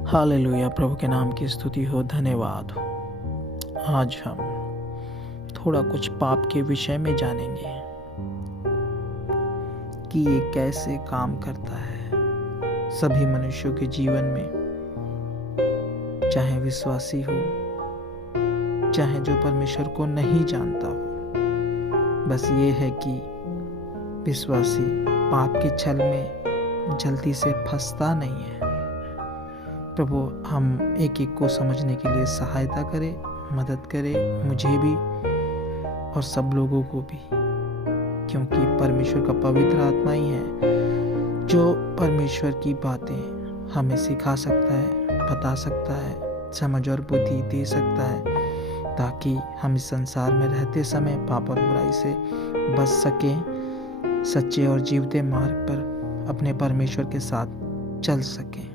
Hallelujah. प्रभु के नाम की स्तुति हो, धन्यवाद हो। आज हम थोड़ा कुछ पाप के विषय में जानेंगे कि ये कैसे काम करता है सभी मनुष्यों के जीवन में, चाहे विश्वासी हो, चाहे जो परमेश्वर को नहीं जानता हो। बस ये है कि विश्वासी पाप के छल में जल्दी से फंसता नहीं है। प्रभु हम एक एक को समझने के लिए सहायता करे, मदद करे, मुझे भी और सब लोगों को भी, क्योंकि परमेश्वर का पवित्र आत्मा ही है जो परमेश्वर की बातें हमें सिखा सकता है, बता सकता है, समझ और बुद्धि दे सकता है, ताकि हम इस संसार में रहते समय पाप और बुराई से बच सकें, सच्चे और जीवते मार्ग पर अपने परमेश्वर के साथ चल सकें।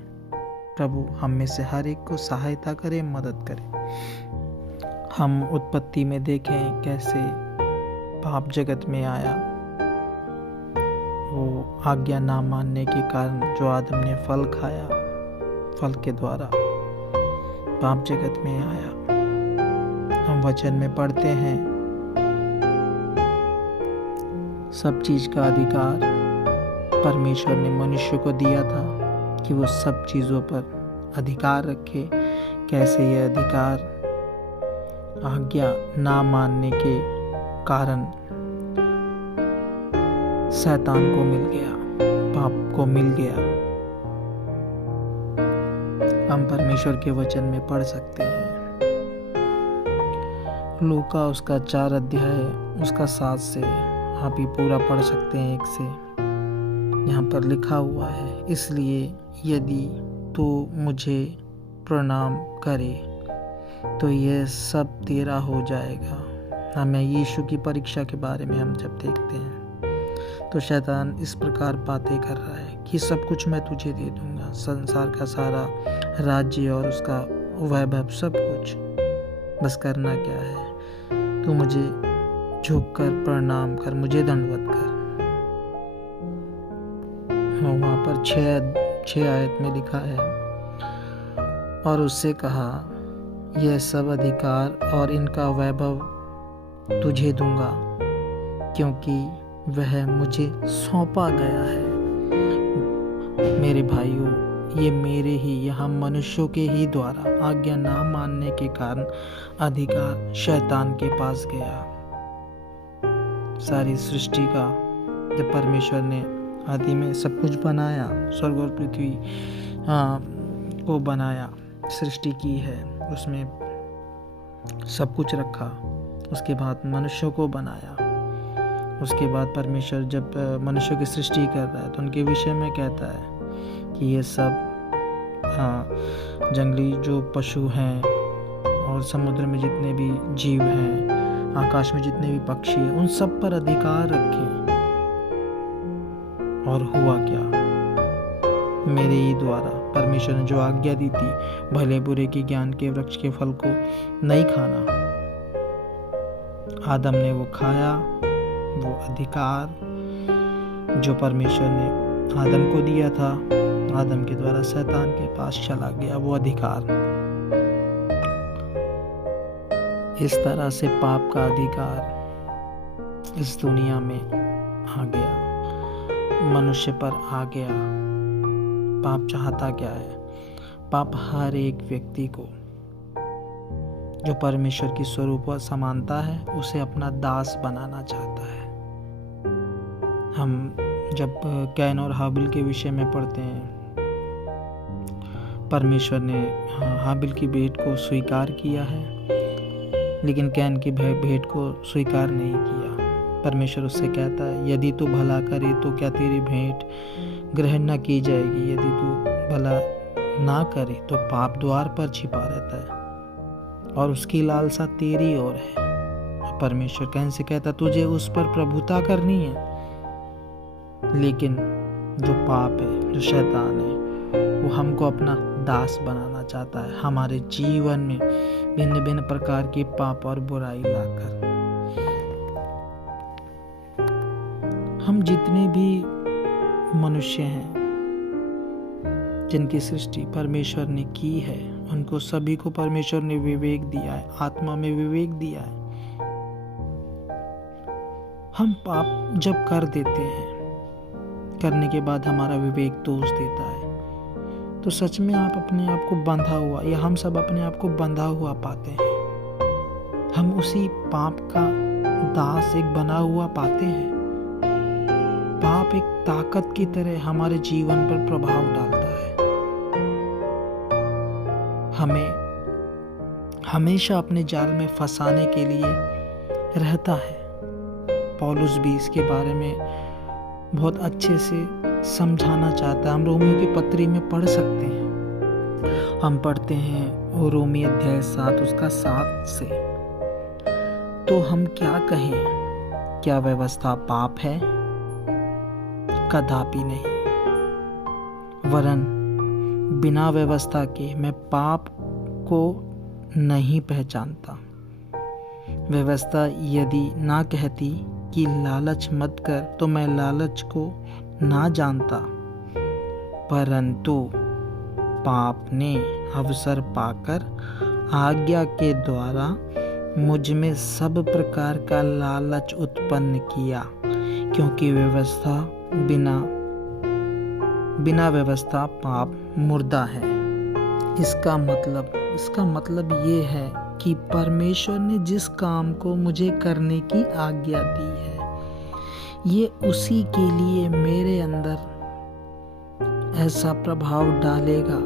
प्रभु हम में से हर एक को सहायता करे, मदद करे। हम उत्पत्ति में देखें कैसे पाप जगत में आया। वो आज्ञा ना मानने के कारण जो आदम ने फल खाया, फल के द्वारा पाप जगत में आया। हम वचन में पढ़ते हैं सब चीज का अधिकार परमेश्वर ने मनुष्य को दिया था कि वो सब चीजों पर अधिकार रखे। कैसे यह अधिकार आज्ञा ना मानने के कारण शैतान को मिल गया, पाप को मिल गया। हम परमेश्वर के वचन में पढ़ सकते हैं। लूका उसका 4 अध्याय उसका 7 से आप ही पूरा पढ़ सकते हैं 1 से। यहाँ पर लिखा हुआ है, इसलिए यदि तू मुझे प्रणाम करे तो यह सब तेरा हो जाएगा। हमें यीशु की परीक्षा के बारे में हम जब देखते हैं तो शैतान इस प्रकार बातें कर रहा है कि सब कुछ मैं तुझे दे दूंगा, संसार का सारा राज्य और उसका वैभव, सब कुछ, बस करना क्या है, तू मुझे झुक कर प्रणाम कर, मुझे दंडवत कर। वहाँ पर 6 आयत में लिखा है, और उससे कहा यह सब अधिकार और इनका वैभव तुझे दूंगा, क्योंकि वह मुझे सौंपा गया है। मेरे भाइयों, ये मेरे ही, यहाँ मनुष्यों के ही द्वारा आज्ञा ना मानने के कारण अधिकार शैतान के पास गया। सारी सृष्टि का जब परमेश्वर ने आदि में सब कुछ बनाया, स्वर्ग और पृथ्वी को बनाया, सृष्टि की है, उसमें सब कुछ रखा। उसके बाद मनुष्यों को बनाया। उसके बाद परमेश्वर जब मनुष्यों की सृष्टि कर रहा है तो उनके विषय में कहता है कि ये सब जंगली जो पशु हैं और समुद्र में जितने भी जीव हैं, आकाश में जितने भी पक्षी हैं, उन सब पर अधिकार रखें। और हुआ क्या? मेरे ही द्वारा परमेश्वर ने जो आज्ञा दी थी, भले बुरे के ज्ञान के वृक्ष के फल को नहीं खाना, आदम ने वो खाया। वो अधिकार जो परमेश्वर ने आदम को दिया था, आदम के द्वारा शैतान के पास चला गया वो अधिकार। इस तरह से पाप का अधिकार इस दुनिया में आ गया, मनुष्य पर आ गया। पाप चाहता क्या है? पाप हर एक व्यक्ति को जो परमेश्वर की स्वरूप और समानता है उसे अपना दास बनाना चाहता है। हम जब कैन और हाबिल के विषय में पढ़ते हैं, परमेश्वर ने हाबिल की भेंट को स्वीकार किया है, लेकिन कैन की भेंट को स्वीकार नहीं किया। परमेश्वर उससे कहता है, यदि तू भला करे तो क्या तेरी भेंट ग्रहण न की जाएगी? यदि तू भला ना करे तो पाप द्वार पर छिपा रहता है और उसकी लालसा तेरी ओर है। परमेश्वर कैन से कहता, तुझे उस पर प्रभुता करनी है, लेकिन जो पाप है, जो शैतान है, वो हमको अपना दास बनाना चाहता है, हमारे जीवन में भिन्न भिन्न प्रकार के पाप और बुराई लाकर। हम जितने भी मनुष्य हैं, जिनकी सृष्टि परमेश्वर ने की है, उनको सभी को परमेश्वर ने विवेक दिया है, आत्मा में विवेक दिया है। हम पाप जब कर देते हैं, करने के बाद हमारा विवेक दोष देता है, तो सच में आप अपने आप को बंधा हुआ, या हम सब अपने आप को बंधा हुआ पाते हैं। हम उसी पाप का दास एक बना हुआ पाते हैं। पाप एक ताकत की तरह हमारे जीवन पर प्रभाव डालता है, हमें हमेशा अपने जाल में फंसाने के लिए रहता है। पौलुस भी इसके बारे में बहुत अच्छे से समझाना चाहता है। हम रोमियो की पत्री में पढ़ सकते हैं। हम पढ़ते हैं रोमी अध्याय 7 उसका 7 से। तो हम क्या कहें? क्या व्यवस्था पाप है? कदापि नहीं, वरन बिना व्यवस्था के मैं पाप को नहीं पहचानता। व्यवस्था यदि ना कहती कि लालच मत कर, तो मैं लालच को ना जानता, परंतु पाप ने अवसर पाकर आज्ञा के द्वारा मुझ में सब प्रकार का लालच उत्पन्न किया, क्योंकि व्यवस्था बिना व्यवस्था पाप मुर्दा है। इसका मतलब ये है कि परमेश्वर ने जिस काम को मुझे करने की आज्ञा दी है, ये उसी के लिए मेरे अंदर ऐसा प्रभाव डालेगा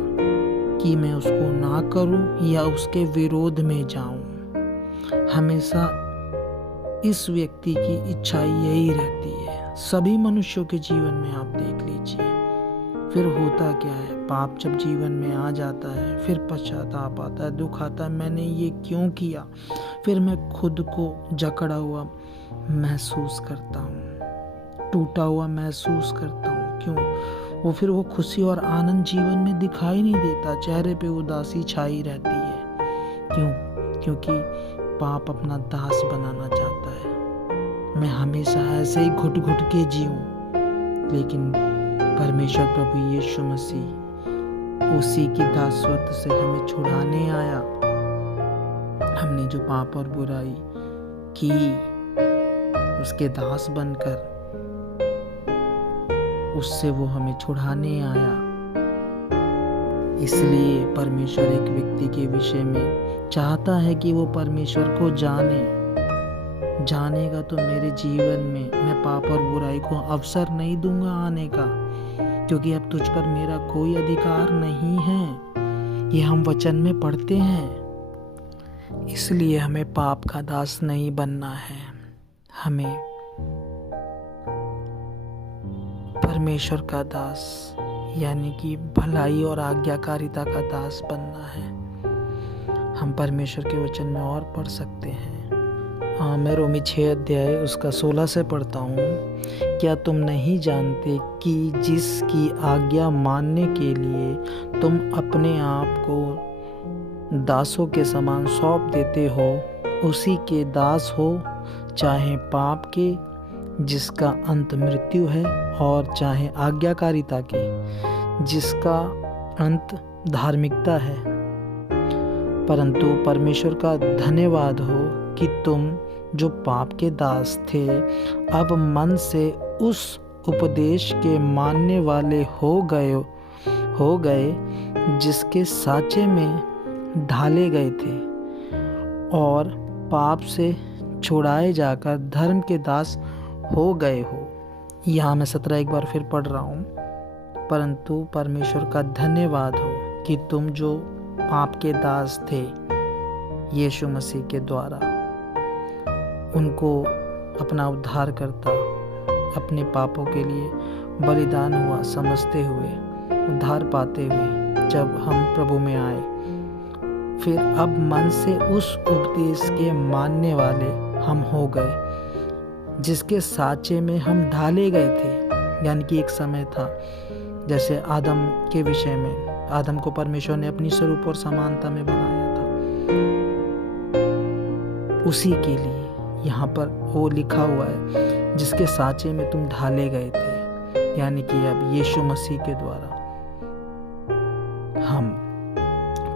कि मैं उसको ना करूं या उसके विरोध में जाऊं। हमेशा इस व्यक्ति की इच्छा यही रहती है। सभी मनुष्यों के जीवन में आप देख लीजिए। फिर होता क्या है, पाप जब जीवन में आ जाता है, फिर पश्चाताप आता है, दुख आता है, मैंने ये क्यों किया। फिर मैं खुद को जकड़ा हुआ महसूस करता हूँ, टूटा हुआ महसूस करता हूँ। क्यों? फिर वो खुशी और आनंद जीवन में दिखाई नहीं देता, चेहरे पे उदासी छाई रहती है। क्यों? क्योंकि पाप अपना दास बनाना चाहता है। मैं हमेशा ऐसे ही घुट घुट के जीऊं, लेकिन परमेश्वर प्रभु यीशु मसीह उसी की दासत्व से हमें छुड़ाने आया। हमने जो पाप और बुराई की, उसके दास बनकर उससे वो हमें छुड़ाने आया। इसलिए परमेश्वर एक व्यक्ति के विषय में चाहता है कि वो परमेश्वर को जानेगा तो मेरे जीवन में मैं पाप और बुराई को अवसर नहीं दूंगा आने का, क्योंकि अब तुझ पर मेरा कोई अधिकार नहीं है। ये हम वचन में पढ़ते हैं। इसलिए हमें पाप का दास नहीं बनना है, हमें परमेश्वर का दास यानी कि भलाई और आज्ञाकारिता का दास बनना है। हम परमेश्वर के वचन में और पढ़ सकते हैं। मैं रोमी 6 अध्याय उसका 16 से पढ़ता हूँ। क्या तुम नहीं जानते कि जिसकी आज्ञा मानने के लिए तुम अपने आप को दासों के समान सौंप देते हो, उसी के दास हो, चाहे पाप के जिसका अंत मृत्यु है, और चाहे आज्ञाकारिता के जिसका अंत धार्मिकता है। परंतु परमेश्वर का धन्यवाद हो कि तुम जो पाप के दास थे, अब मन से उस उपदेश के मानने वाले हो गए जिसके साँचे में ढाले गए थे, और पाप से छुड़ाए जाकर धर्म के दास हो गए हो। यहाँ मैं 17 एक बार फिर पढ़ रहा हूँ। परंतु परमेश्वर का धन्यवाद हो कि तुम जो पाप के दास थे, यीशु मसीह के द्वारा उनको अपना उद्धार करता अपने पापों के लिए बलिदान हुआ समझते हुए, उद्धार पाते हुए जब हम प्रभु में आए, फिर अब मन से उस उपदेश के मानने वाले हम हो गए जिसके साँचे में हम ढाले गए थे। यानी कि एक समय था, जैसे आदम के विषय में, आदम को परमेश्वर ने अपनी स्वरूप और समानता में बनाया था, उसी के लिए यहाँ पर वो लिखा हुआ है जिसके साँचे में तुम ढाले गए थे। यानी कि अब यीशु मसीह के द्वारा हम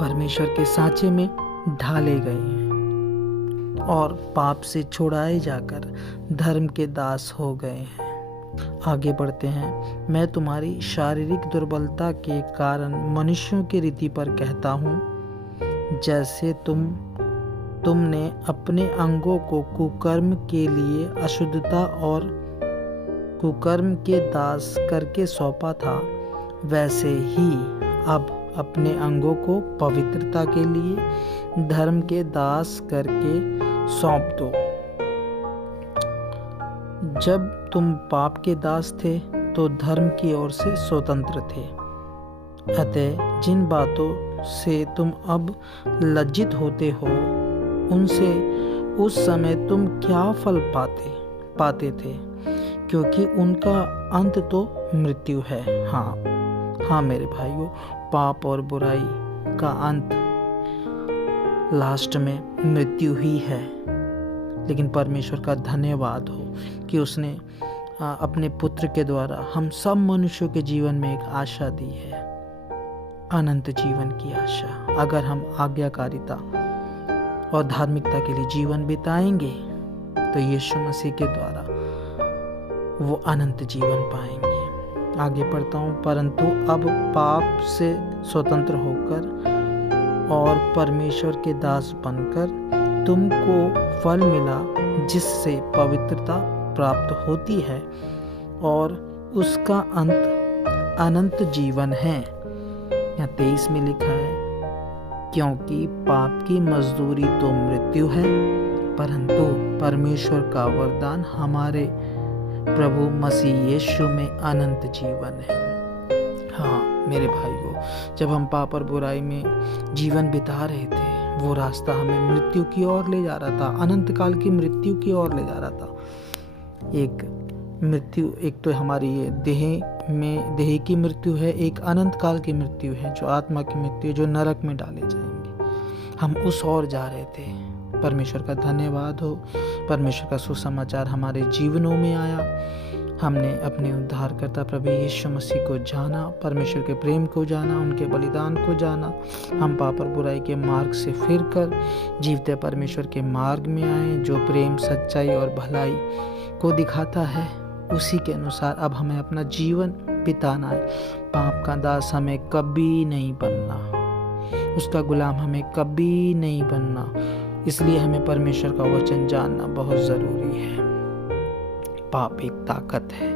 परमेश्वर के सांचे में ढाले गए हैं और पाप से छुड़ाए जाकर धर्म के दास हो गए हैं। आगे बढ़ते हैं। मैं तुम्हारी शारीरिक दुर्बलता के कारण मनुष्यों की रीति पर कहता हूँ, जैसे तुमने अपने अंगों को कुकर्म के लिए अशुद्धता और कुकर्म के दास करके सौंपा था, वैसे ही अब अपने अंगों को पवित्रता के लिए धर्म के दास करके सौंप दो। जब तुम पाप के दास थे तो धर्म की ओर से स्वतंत्र थे। अतः जिन बातों से तुम अब लज्जित होते हो, उनसे उस समय तुम क्या फल पाते थे, क्योंकि उनका अंत तो मृत्यु है। हाँ मेरे भाइयों, पाप और बुराई का अंत लास्ट में मृत्यु ही है। लेकिन परमेश्वर का धन्यवाद हो कि उसने अपने पुत्र के द्वारा हम सब मनुष्यों के जीवन में एक आशा दी है, अनंत जीवन की आशा। अगर हम आज्ञाकारिता और धार्मिकता के लिए जीवन बिताएंगे तो यीशु मसीह के द्वारा वो अनंत जीवन पाएंगे। आगे पढ़ता हूँ। परंतु अब पाप से स्वतंत्र होकर और परमेश्वर के दास बनकर तुमको फल मिला, जिससे पवित्रता प्राप्त होती है और उसका अंत अनंत जीवन है। यहाँ 23 में लिखा है, क्योंकि पाप की मजदूरी तो मृत्यु है, परंतु परमेश्वर का वरदान हमारे प्रभु मसीह यीशु में अनंत जीवन है। हाँ मेरे भाइयों, जब हम पाप और बुराई में जीवन बिता रहे थे, वो रास्ता हमें मृत्यु की ओर ले जा रहा था, अनंत काल की मृत्यु की ओर ले जा रहा था। एक तो हमारी ये देह की मृत्यु है, एक अनंत काल की मृत्यु है, जो आत्मा की मृत्यु है, जो नरक में डाले जाएंगे। हम उस ओर जा रहे थे। परमेश्वर का धन्यवाद हो, परमेश्वर का सुसमाचार हमारे जीवनों में आया। हमने अपने उद्धारकर्ता प्रभु यीशु मसीह को जाना, परमेश्वर के प्रेम को जाना, उनके बलिदान को जाना। हम पाप और बुराई के मार्ग से फिरकर जीवते परमेश्वर के मार्ग में आए, जो प्रेम, सच्चाई और भलाई को दिखाता है। उसी के अनुसार अब हमें अपना जीवन बिताना है। पाप का दास हमें कभी नहीं बनना, उसका गुलाम हमें कभी नहीं बनना। इसलिए हमें परमेश्वर का वचन जानना बहुत जरूरी है। पाप एक ताकत है,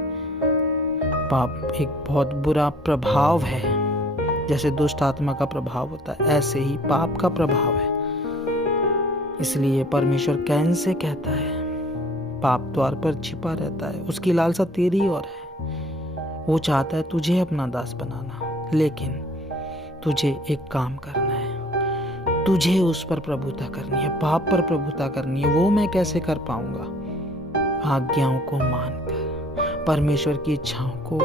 पाप एक बहुत बुरा प्रभाव है। जैसे दुष्ट आत्मा का प्रभाव होता है, ऐसे ही पाप का प्रभाव है। इसलिए परमेश्वर कैन से कहता है, पाप द्वार पर छिपा रहता है, उसकी लालसा तेरी ओर है। वो चाहता है तुझे अपना दास बनाना, लेकिन तुझे एक काम करना है, तुझे उस पर प्रभुता करनी है, पाप पर प्रभुता करनी है। वो मैं कैसे कर पाऊंगा? आज्ञाओं को मानकर, परमेश्वर की इच्छाओं को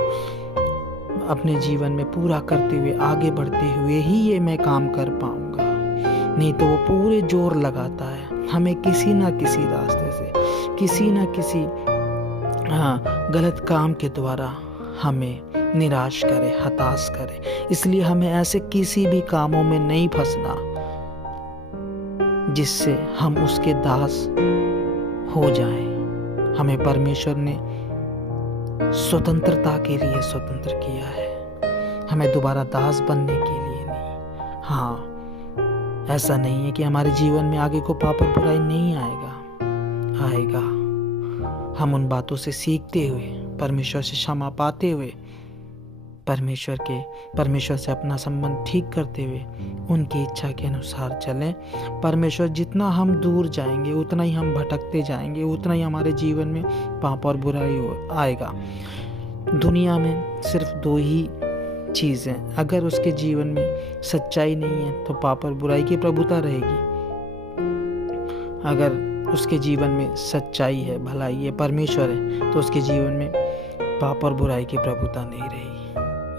अपने जीवन में पूरा करते हुए, आगे बढ़ते हुए ही ये मैं काम कर पाऊंगा। नहीं तो वो पूरे जोर लगाता है हमें किसी ना किसी रास्ते से, किसी ना किसी गलत काम के द्वारा हमें निराश करे, हताश करे। इसलिए हमें ऐसे किसी भी कामों में नहीं फंसना जिससे हम उसके दास हो जाएं। हमें परमेश्वर ने स्वतंत्रता के लिए स्वतंत्र किया है, हमें दोबारा दास बनने के लिए नहीं। हाँ, ऐसा नहीं है कि हमारे जीवन में आगे को पाप और बुराई नहीं आएगा। हम उन बातों से सीखते हुए, परमेश्वर से क्षमा पाते हुए, परमेश्वर से अपना संबंध ठीक करते हुए उनकी इच्छा के अनुसार चलें। परमेश्वर जितना हम दूर जाएंगे, उतना ही हम भटकते जाएंगे, उतना ही हमारे जीवन में पाप और बुराई आएगा। दुनिया में सिर्फ 2 ही चीज़ें, अगर उसके जीवन में सच्चाई नहीं है तो पाप और बुराई की प्रभुता रहेगी। अगर उसके जीवन में सच्चाई है, भलाई है, परमेश्वर है, तो उसके जीवन में पाप और बुराई की प्रभुता नहीं रहेगी।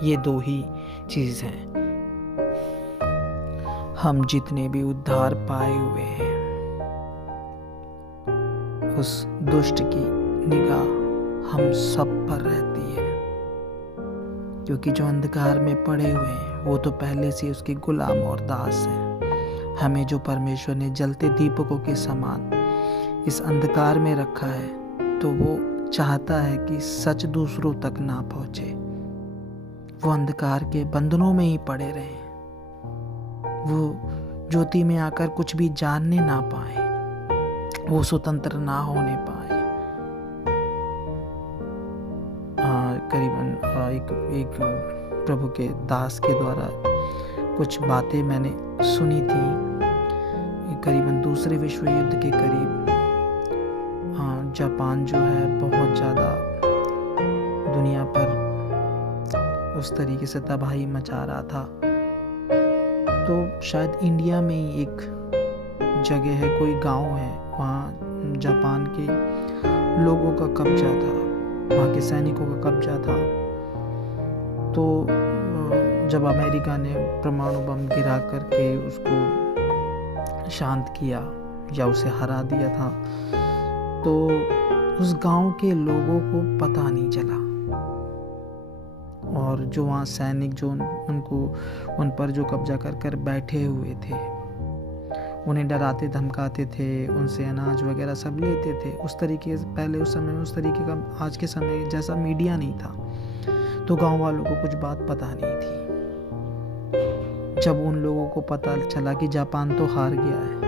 ये 2 ही चीज हैं। हम जितने भी उद्धार पाए हुए हैं, उस दुष्ट की निगाह हम सब पर रहती है, क्योंकि जो अंधकार में पड़े हुए हैं वो तो पहले से उसके गुलाम और दास हैं। हमें जो परमेश्वर ने जलते दीपकों के समान इस अंधकार में रखा है, तो वो चाहता है कि सच दूसरों तक ना पहुंचे, वो अंधकार के बंधनों में ही पड़े रहें, वो ज्योति में आकर कुछ भी जानने ना पाए, वो स्वतंत्र ना होने पाए। करीबन एक प्रभु के दास के द्वारा कुछ बातें मैंने सुनी थी। करीबन दूसरे विश्व युद्ध के करीब जापान जो है बहुत ज़्यादा दुनिया पर उस तरीके से तबाही मचा रहा था। तो शायद इंडिया में ही एक जगह है, कोई गांव है, वहाँ जापान के लोगों का कब्जा था, वहाँ के सैनिकों का कब्जा था। तो जब अमेरिका ने परमाणु बम गिरा करके उसको शांत किया या उसे हरा दिया था, तो उस गांव के लोगों को पता नहीं चला, और जो वहाँ सैनिक जो उन पर जो कब्जा कर बैठे हुए थे, उन्हें डराते धमकाते थे, उनसे अनाज वगैरह सब लेते थे। उस तरीके से पहले उस समय में उस तरीके का आज के समय जैसा मीडिया नहीं था, तो गांव वालों को कुछ बात पता नहीं थी। जब उन लोगों को पता चला कि जापान तो हार गया है,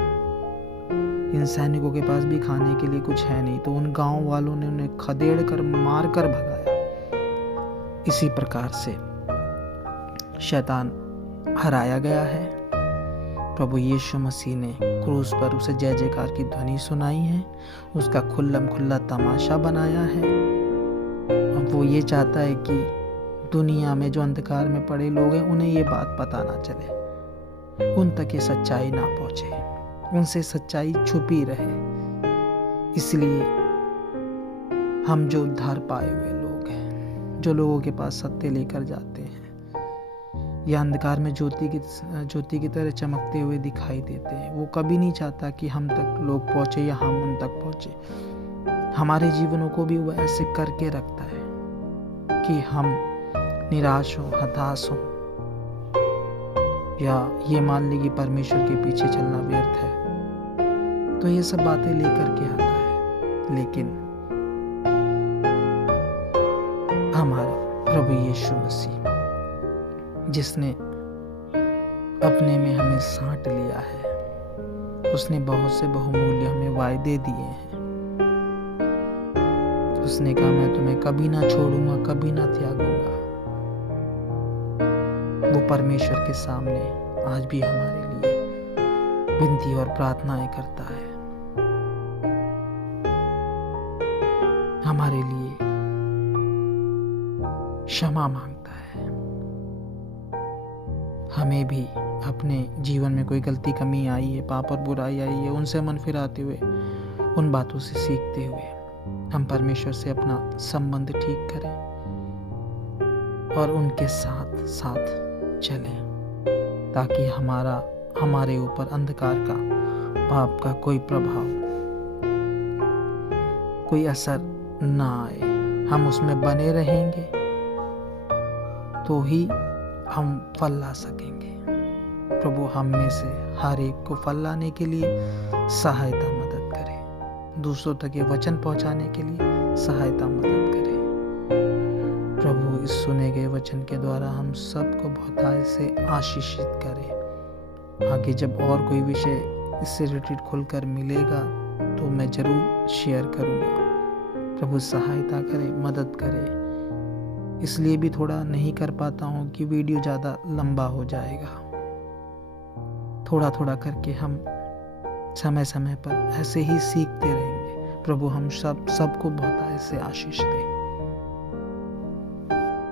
इन सैनिकों के पास भी खाने के लिए कुछ है नहीं, तो उन गांव वालों ने उन्हें खदेड़ कर मार कर भगाया। इसी प्रकार से शैतान हराया गया है। प्रभु यीशु मसीह ने क्रूस पर उसे जय जयकार की ध्वनि सुनाई है, उसका खुल्लम खुल्ला तमाशा बनाया है। अब वो ये चाहता है कि दुनिया में जो अंधकार में पड़े लोग हैं, उन्हें ये बात पता ना चले, उन तक ये सच्चाई ना पहुंचे, उनसे सच्चाई छुपी रहे। इसलिए हम जो उद्धार पाए हुए लोग हैं, जो लोगों के पास सत्य लेकर जाते हैं, या अंधकार में ज्योति की तरह चमकते हुए दिखाई देते हैं, वो कभी नहीं चाहता कि हम तक लोग पहुंचे या हम उन तक पहुंचे। हमारे जीवनों को भी वो ऐसे करके रखता है कि हम निराश हो, हताश हो, या ये मान ली कि परमेश्वर के पीछे चलना व्यर्थ है। तो ये सब बातें लेकर के आता है। लेकिन हमारा प्रभु यीशु मसीह, जिसने अपने में हमें साँट लिया है, उसने बहुत से बहुमूल्य हमें वायदे दिए हैं। उसने कहा, मैं तुम्हें कभी ना छोड़ूंगा, कभी ना त्यागूंगा। वो परमेश्वर के सामने आज भी हमारे लिए विनती और प्रार्थनाएं करता है, हमारे लिए क्षमा मांगता है। हमें भी अपने जीवन में कोई गलती कमी आई है, पाप और बुराई आई है, उनसे मन फिराते हुए, उन बातों से सीखते हुए हम परमेश्वर से अपना संबंध ठीक करें और उनके साथ साथ चलें, ताकि हमारे ऊपर अंधकार का, पाप का कोई प्रभाव, कोई असर ना आए। हम उसमें बने रहेंगे तो ही हम फल ला सकेंगे। प्रभु हम में से हर एक को फल लाने के लिए सहायता मदद करे, दूसरों तक ये वचन पहुंचाने के लिए सहायता मदद करे। प्रभु इस सुने गए वचन के द्वारा हम सबको बहुतायत से आशीषित करे। आगे जब और कोई विषय इससे रिलेटेड खुलकर मिलेगा तो मैं जरूर शेयर करूँगा। प्रभु सहायता करे, मदद करे। इसलिए भी थोड़ा नहीं कर पाता हूँ कि वीडियो ज़्यादा लंबा हो जाएगा। थोड़ा थोड़ा करके हम समय समय पर ऐसे ही सीखते रहेंगे। प्रभु हम सबको बहुतायत से आशीष दे।